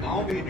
now we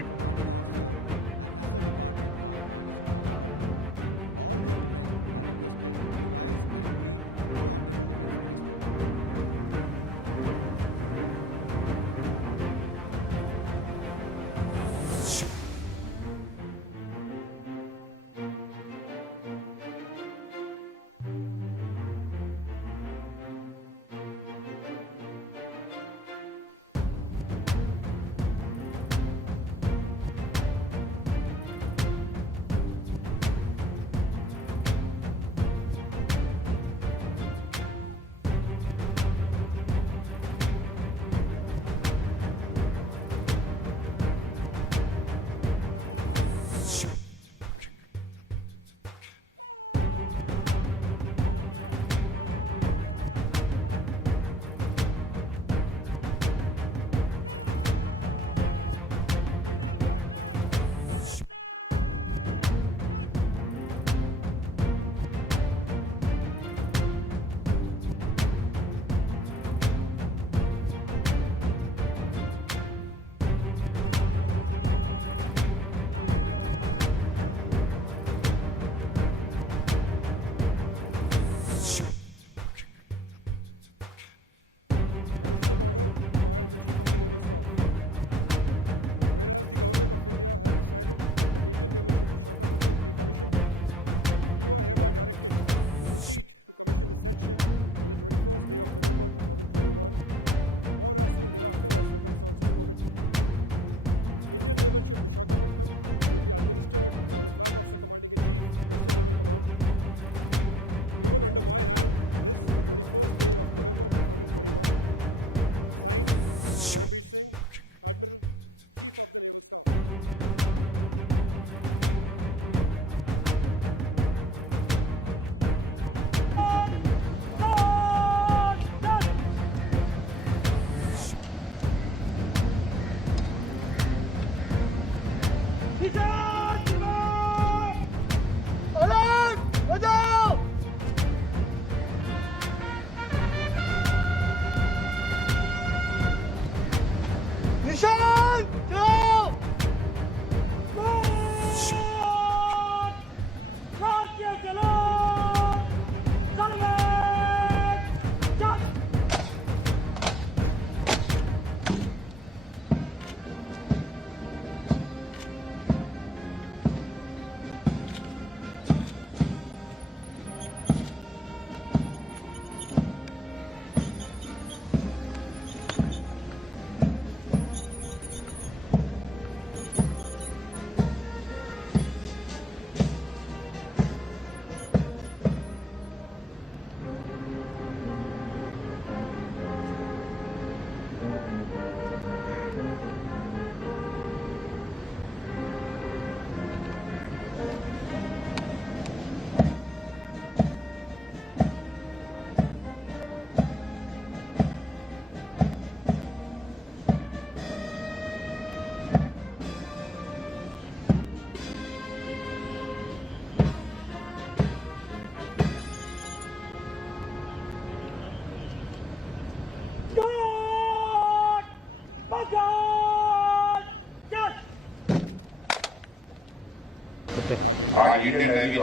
our Indian Navy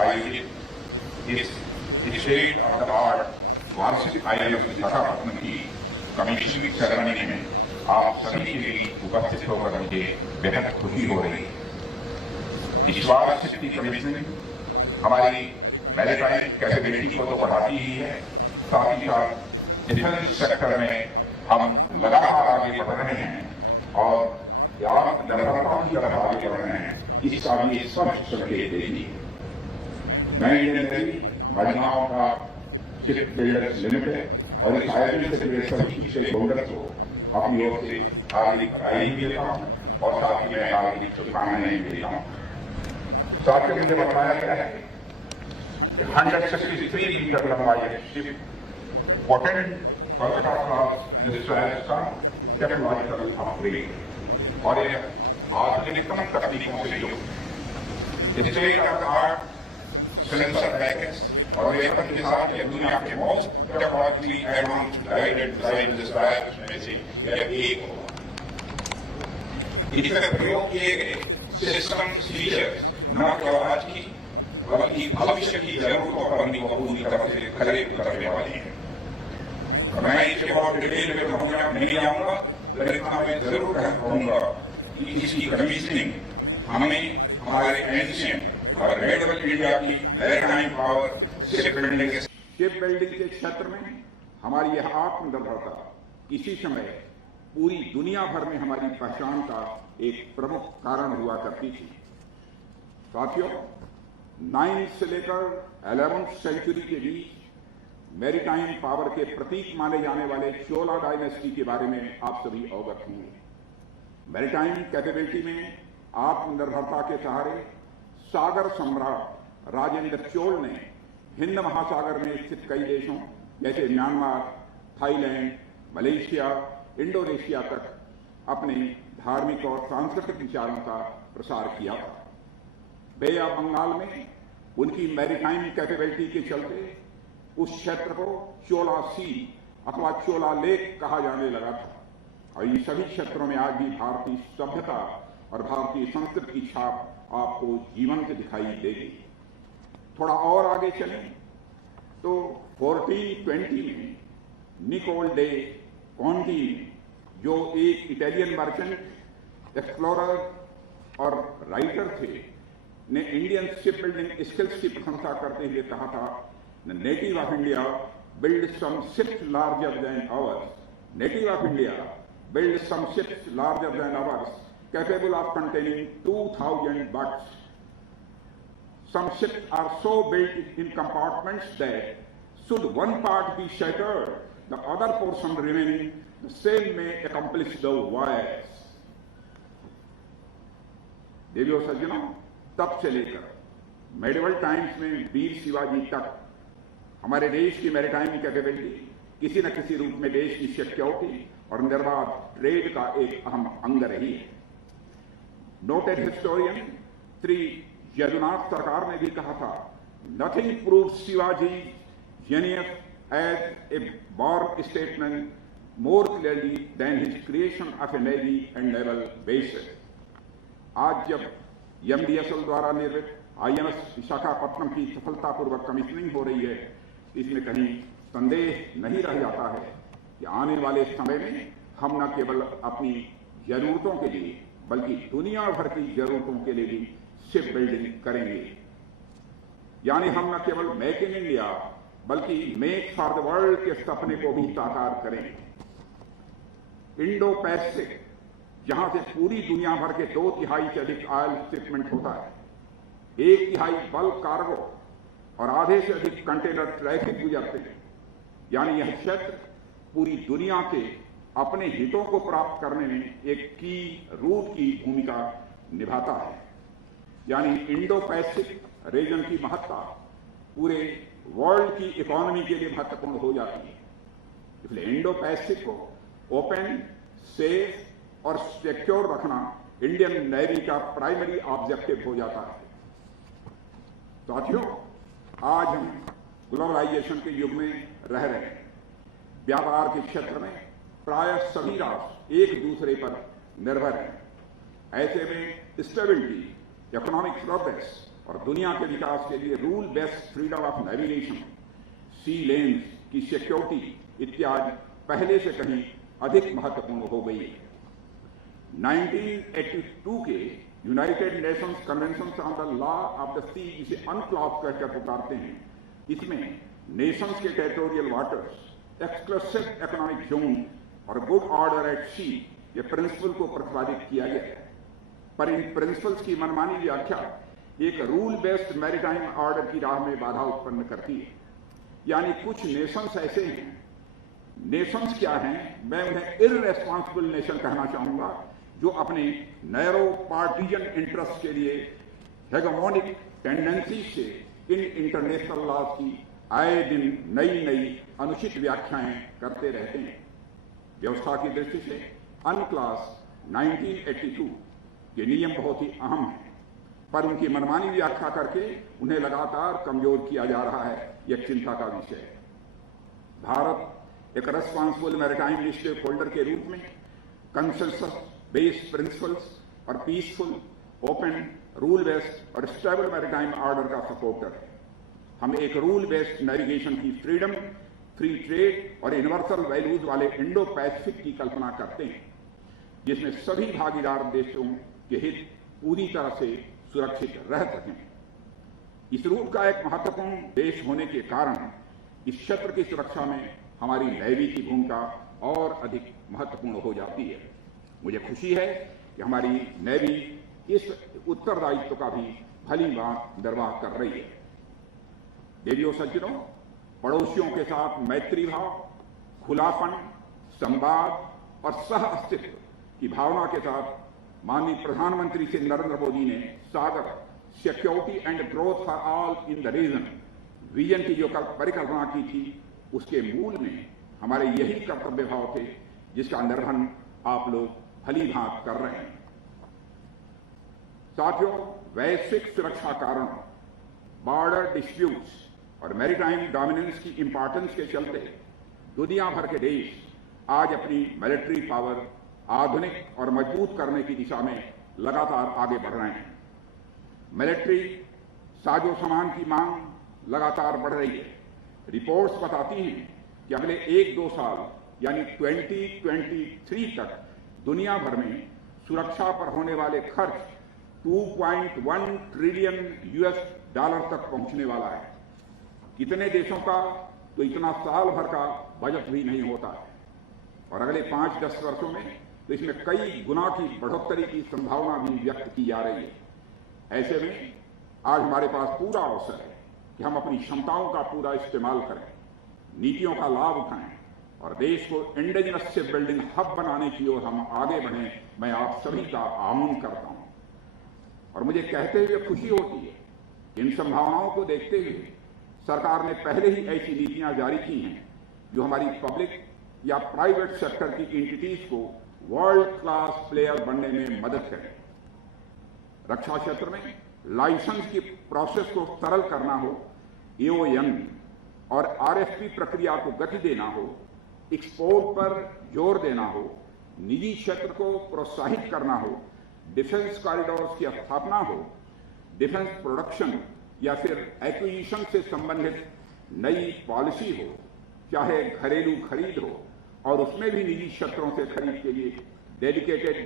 आयोजित इस state of the art वार्षिक INS विशाखापट्टनम की कमीशनिंग सेरेमनी में आप सभी के लिए उपस्थित होकर मुझे बेहद खुशी हो रही है। इस वार्षिक की कमीशनिंग हमारी मैरीटाइम कैपेबिलिटी को तो बढ़ाती ही है, साथ ही साथ डिफेंस सेक्टर में हम लगातार आगे बढ़ रहे हैं और लगातार की तरफ आगे बढ़ रहे हैं, इसका भी स्पष्ट संकेत देती है। मैं इंडियन नेवी महिलाओं का शिप बिल्डर्स लिमिटेड और इस आयोजन से जुड़े सभी स्टेक होल्डर्स को अपनी ओर से हार्दिक बधाई भी देता हूँ और साथ ही मैं हार्दिक शुभकामनाएं भी देता हूँ। साथ ही मुझे बताया गया है कि 163 मीटर लंबा यह ship potent first class technological upgrade और यह आधुनिकतम तकनीकों से युक्त state of the art sensor package और वेपन के साथ यह दुनिया के most technologically advanced guided design dispatch में से यह एक होगा। इस तरह प्रयोग किए गए सिस्टम फीचर्स न केवल आज की बल्कि भविष्य की जरूरतों पर भी पूरी तरह से खरे उतरने वाले हैं। मैं इसके बहुत डिटेल में नहीं जाऊंगा, लेकिन इतना मैं जरूर कहूंगा कि इसकी कमीशनिंग हमें हमारे एशियन और रेडबल इंडिया की मैरीटाइम पावर शिप बिल्डिंग के क्षेत्र में हमारी यह आत्मनिर्भरता किसी समय पूरी दुनिया भर में हमारी पहचान का एक प्रमुख कारण हुआ करती थी। साथियों, 9th से लेकर 11th सेंचुरी के बीच मैरीटाइम पावर के प्रतीक माने जाने वाले चोला डायनेस्टी के बारे में आप सभी अवगत होंगे। मैरीटाइम कैपेबिलिटी में आत्मनिर्भरता के सहारे सागर सम्राट राजेंद्र चोल ने हिंद महासागर में स्थित कई देशों जैसे म्यांमार, थाईलैंड, मलेशिया, इंडोनेशिया तक अपने धार्मिक और सांस्कृतिक विचारों का प्रसार किया था। बे ऑफ बंगाल में उनकी मैरीटाइम कैपेबिलिटी के चलते उस क्षेत्र को चोला सी अथवा चोला लेक कहा जाने लगा था और इन सभी क्षेत्रों में आज भी भारतीय सभ्यता और भारतीय संस्कृति की छाप आपको जीवंत दिखाई देगी। थोड़ा और आगे चलें तो 1420 में निकोल डे कॉन्टी जो एक इटालियन मर्चेंट, एक्सप्लोरर और राइटर थे, ने इंडियन शिप बिल्डिंग स्किल्स की प्रशंसा करते हुए कहा था, the native of India build some ships larger than ours, native of India build some ships larger than ours capable of containing 2000 butts. Some ships are so built in compartments that should one part be shattered, the other portion remaining the same may accomplish the voyage. देवियों सज्जनों, तब से लेकर medieval times में वीर शिवाजी तक हमारे देश की मैरीटाइम कैपेबिलिटी किसी न किसी रूप में देश की सिक्योरिटी और निर्बाध ट्रेड का एक अहम अंग रही है। नोटेड हिस्टोरियन श्री यदुनाथ सरकार ने भी कहा था, nothing proves Shivaji genius as a war statesman more clearly than his creation of a navy and naval bases. आज जब एमडीएसएल द्वारा निर्मित आईएनएस विशाखापट्टनम की सफलतापूर्वक कमीशनिंग हो रही है, इसमें कहीं संदेह नहीं रह जाता है कि आने वाले समय में हम न केवल अपनी जरूरतों के लिए बल्कि दुनिया भर की जरूरतों के लिए भी शिप बिल्डिंग करेंगे। यानी हम न केवल मेक इन इंडिया बल्कि मेक फॉर द वर्ल्ड के सपने को भी साकार करेंगे। इंडो पैसिफिक, जहां से पूरी दुनिया भर के 2/3 से अधिक ऑयल शिपमेंट होता है, 1/3 बल्क कार्गो और आधे से अधिक कंटेनर ट्रैफिक गुजरते हैं, यानी यह क्षेत्र पूरी दुनिया के अपने हितों को प्राप्त करने में एक की रूट की भूमिका निभाता है। यानी इंडो पैसिफिक रीजन की महत्ता पूरे वर्ल्ड की इकोनॉमी के लिए महत्वपूर्ण हो जाती है। इसलिए इंडो पैसिफिक को ओपन, सेफ और सिक्योर रखना इंडियन नेवी का प्राइमरी ऑब्जेक्टिव हो जाता है। साथियों, आज हम ग्लोबलाइजेशन के युग में रह रहे हैं। व्यापार के क्षेत्र में प्राय सभी राष्ट्र एक दूसरे पर निर्भर हैं। ऐसे में स्टेबिलिटी, इकोनॉमिक प्रोग्रेस और दुनिया के विकास के लिए rule based freedom of navigation, sea lanes की सिक्योरिटी इत्यादि पहले से कहीं अधिक महत्वपूर्ण हो गई है। 1982 के United Nations convention on the law of the sea, जिसे अनक्लॉज कहकर पुकारते हैं, इसमें नेशंस के territorial waters, exclusive economic zone और गुड ऑर्डर एट सी, ये प्रिंसिपल को प्रतिपादित किया गया है। पर इन प्रिंसिपल्स की मनमानी व्याख्या एक रूल बेस्ड मैरीटाइम ऑर्डर की राह में बाधा उत्पन्न करती है। यानी कुछ नेशंस ऐसे हैं, नेशंस क्या हैं, मैं उन्हें इररेस्पॉन्सिबल नेशन कहना चाहूंगा, जो अपने नैरो पार्टीजन इंटरेस्ट के लिए हेगेमोनिक टेंडेंसी से इन इंटरनेशनल लॉज की आए दिन नई नई अनुचित व्याख्याएं करते रहते हैं। व्यवस्था की दृष्टि से अनक्लॉज 1982 के नियम बहुत ही अहम हैं, पर उनकी मनमानी व्याख्या करके उन्हें लगातार कमजोर किया जा रहा है, यह चिंता का विषय है। भारत एक रेस्पॉन्सिबल मैरीटाइम स्टेक होल्डर के रूप में कंसेंसस बेस्ड प्रिंसिपल्स और पीसफुल, ओपन, रूल बेस्ड और स्टेबल मैरीटाइम ऑर्डर का सपोर्टर है। हम एक रूल बेस्ड नेविगेशन की फ्रीडम, फ्री ट्रेड और यूनिवर्सल वैल्यूज वाले इंडो पैसिफिक की कल्पना करते हैं, जिसमें सभी भागीदार देशों के हित पूरी तरह से सुरक्षित रह सकें। इस रूट का एक महत्वपूर्ण देश होने के कारण इस क्षेत्र की सुरक्षा में हमारी नेवी की भूमिका और अधिक महत्वपूर्ण हो जाती है। मुझे खुशी है कि हमारी नेवी इस उत्तरदायित्व का भी भली भांति निर्वाह कर रही है। देवियों सज्जनों, पड़ोसियों के साथ मैत्री भाव, खुलापन, संवाद और सह अस्तित्व की भावना के साथ माननीय प्रधानमंत्री श्री नरेंद्र मोदी ने SAGAR security and growth for all in the region vision की जो परिकल्पना की थी, उसके मूल में हमारे यही कर्तव्य भाव थे जिसका निर्वहन आप लोग भली भांति कर रहे हैं। साथियों, वैश्विक सुरक्षा कारण, बॉर्डर डिस्प्यूट्स और मैरीटाइम डोमिनेंस की इंपॉर्टेंस के चलते दुनिया भर के देश आज अपनी मिलिट्री पावर आधुनिक और मजबूत करने की दिशा में लगातार आगे बढ़ रहे हैं। मिलिट्री साजो सामान की मांग लगातार बढ़ रही है। रिपोर्ट्स बताती हैं कि अगले 1-2 साल यानी 2023 तक दुनिया भर में सुरक्षा पर होने वाले खर्च 2.1 ट्रिलियन US$ तक पहुंचने वाला है। कितने देशों का तो इतना साल भर का बजट भी नहीं होता है, और अगले 5-10 वर्षों में तो इसमें कई गुना की बढ़ोतरी की संभावना भी व्यक्त की जा रही है। ऐसे में आज हमारे पास पूरा अवसर है कि हम अपनी क्षमताओं का पूरा इस्तेमाल करें, नीतियों का लाभ उठाएं और देश को इंडिजिनस शिप बिल्डिंग हब बनाने की ओर हम आगे बढ़ें। मैं आप सभी का आह्वान करता हूं और मुझे कहते हुए खुशी होती है कि इन संभावनाओं को देखते हुए सरकार ने पहले ही ऐसी नीतियां जारी की हैं जो हमारी पब्लिक या प्राइवेट सेक्टर की एंटिटीज को वर्ल्ड क्लास प्लेयर बनने में मदद करें। रक्षा क्षेत्र में लाइसेंस की प्रोसेस को सरल करना हो, EOM और RFP प्रक्रिया को गति देना हो, एक्सपोर्ट पर जोर देना हो, निजी क्षेत्र को प्रोत्साहित करना हो, डिफेंस कॉरिडोर्स की स्थापना हो, डिफेंस प्रोडक्शन या फिर एक्विजिशन से संबंधित नई पॉलिसी हो, चाहे घरेलू खरीद हो और उसमें भी निजी क्षेत्रों से खरीद के लिए डेडिकेटेड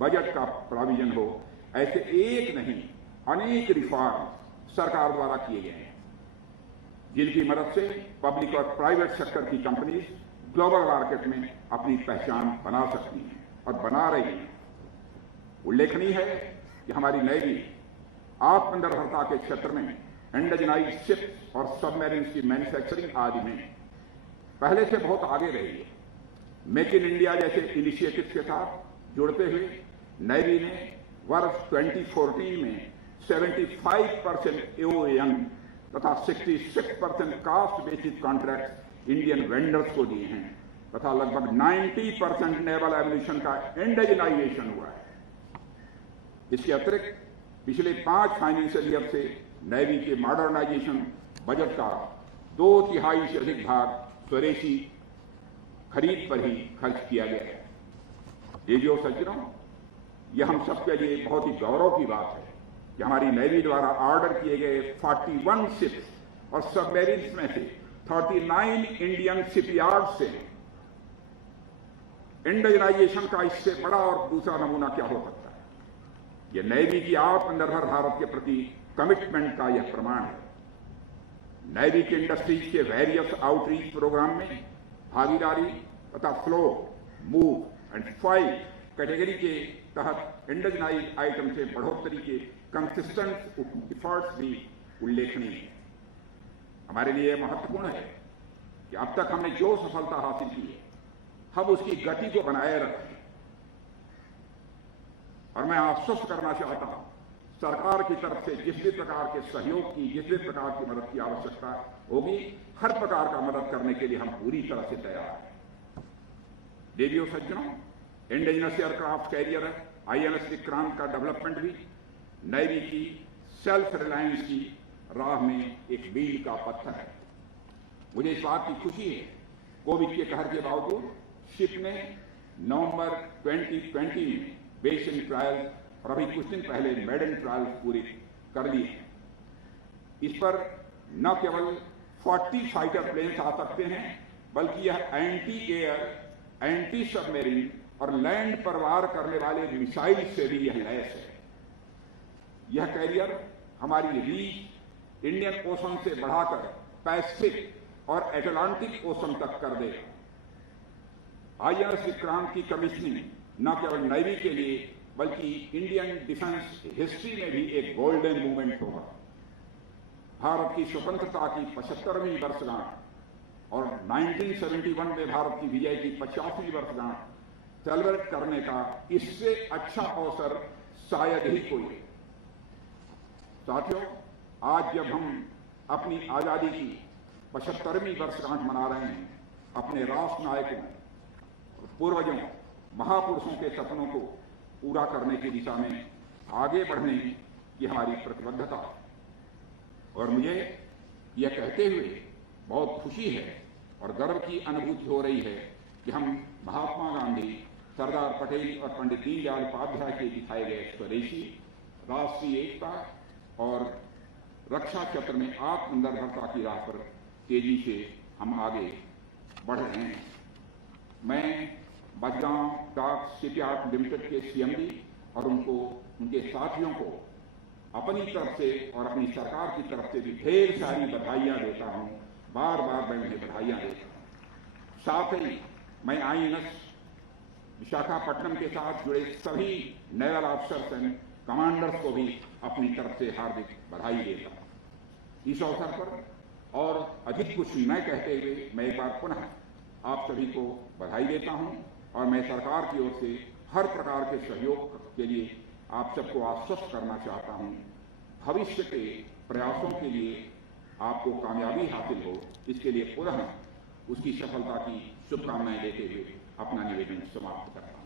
बजट का प्रोविजन हो, ऐसे एक नहीं अनेक रिफॉर्म सरकार द्वारा किए गए हैं जिनकी मदद से पब्लिक और प्राइवेट सेक्टर की कंपनीज ग्लोबल मार्केट में अपनी पहचान बना सकती हैं और बना रही हैं। उल्लेखनीय है कि हमारी नेवी आत्मनिर्भरता के क्षेत्र में इंडिजिनाइज्ड शिप्स और सबमरीन्स की मैन्युफैक्चरिंग आदि में पहले से बहुत आगे रही है। मेक इन इंडिया जैसे इनिशिएटिव के साथ जुड़ते हुए नेवी ने वर्ष 2014 में 75% EOM तथा 66% caste basis contract Indian vendors को दिए हैं तथा लगभग 90% नेवल एम्यूनिशन का इंडिजिनाइजेशन हुआ है। इसके अतिरिक्त पिछले 5 फाइनेंशियल ईयर से नेवी के मॉडर्नाइजेशन बजट का 2/3 से अधिक भाग स्वदेशी खरीद पर ही खर्च किया गया है। देवियों सज्जनों, यह हम सबके लिए बहुत ही गौरव की बात है कि हमारी नेवी द्वारा ऑर्डर किए गए 41 शिप्स और सबमरीन्स में से 39 इंडियन शिपयार्ड से इंडिजिनाइजेशन का इससे बड़ा और दूसरा नमूना क्या हो सकता है। यह नेवी की आत्मनिर्भर भारत के प्रति कमिटमेंट का यह प्रमाण है। नेवी के इंडस्ट्रीज के वेरियस आउटरीच प्रोग्राम में भागीदारी तथा float, move and fight category के तहत इंडिजिनाइज्ड आइटम से बढ़ोतरी के कंसिस्टेंट एफर्ट्स भी उल्लेखनीय है। हमारे लिए महत्वपूर्ण है कि अब तक हमने जो सफलता हासिल की है हम उसकी गति को बनाए रखें, और मैं आश्वस्त करना चाहता हूं सरकार की तरफ से जिस भी प्रकार के सहयोग की, जिस भी प्रकार की मदद की आवश्यकता होगी, हर प्रकार का मदद करने के लिए हम पूरी तरह से तैयार हैं। देवियों सज्जनों, indigenous aircraft carrier INS Vikrant का डेवलपमेंट भी नेवी की सेल्फ रिलायंस की राह में एक मील का पत्थर है। मुझे इस बात की खुशी है कोविड के कहर के बावजूद शिप ने नवंबर 2020 में बेसिक ट्रायल और अभी कुछ दिन पहले मेडन ट्रायल पूरे कर लिए हैं। इस पर न केवल 40 फाइटर प्लेन्स आ सकते हैं, बल्कि यह एंटी एयर, एंटी सबमरीन और लैंड पर वार करने वाले मिसाइल से भी यह लैस है। यह कैरियर हमारी रीच इंडियन ओशन से बढ़ाकर पैसिफिक और अटलांटिक ओशन तक कर देगा। INS विक्रांत की कमीशनिंग न केवल नेवी के लिए बल्कि इंडियन डिफेंस हिस्ट्री में भी एक गोल्डन मूवमेंट होगा। भारत की स्वतंत्रता की 75वीं वर्षगांठ और 1971 में भारत की विजय की 50वीं वर्षगांठ सेलिब्रेट करने का इससे अच्छा अवसर शायद ही कोई। साथियों, आज जब हम अपनी आजादी की 75वीं वर्षगांठ मना रहे हैं, अपने राष्ट्र नायकों, पूर्वजों, महापुरुषों के सपनों को पूरा करने की दिशा में आगे बढ़ने की हमारी प्रतिबद्धता, और मुझे यह कहते हुए बहुत खुशी है और गर्व की अनुभूति हो रही है कि हम महात्मा गांधी, सरदार पटेल और पंडित दीनदयाल उपाध्याय के दिखाए गए स्वदेशी, राष्ट्रीय एकता और रक्षा क्षेत्र में आत्मनिर्भरता की राह पर तेजी से हम आगे बढ़ रहे हैं। मैं बजगांव डाक शिपयार्ड लिमिटेड के CMD और उनके साथियों को अपनी तरफ से और अपनी सरकार की तरफ से भी ढेर सारी बधाइयां देता हूं। बार बार मैं उन्हें बधाइयां देता हूं। साथ ही मैं INS विशाखापट्टनम के साथ जुड़े सभी नेवल ऑफिसर्स एंड कमांडर्स को भी अपनी तरफ से हार्दिक बधाई देता हूं। इस अवसर पर और अधिक कुछ न कहते हुए मैं एक बार पुनः आप सभी को बधाई देता हूं और मैं सरकार की ओर से हर प्रकार के सहयोग के लिए आप सबको आश्वस्त करना चाहता हूं। भविष्य के प्रयासों के लिए आपको कामयाबी हासिल हो, इसके लिए पुनः उसकी सफलता की शुभकामनाएं देते हुए अपना निवेदन समाप्त करता हूं।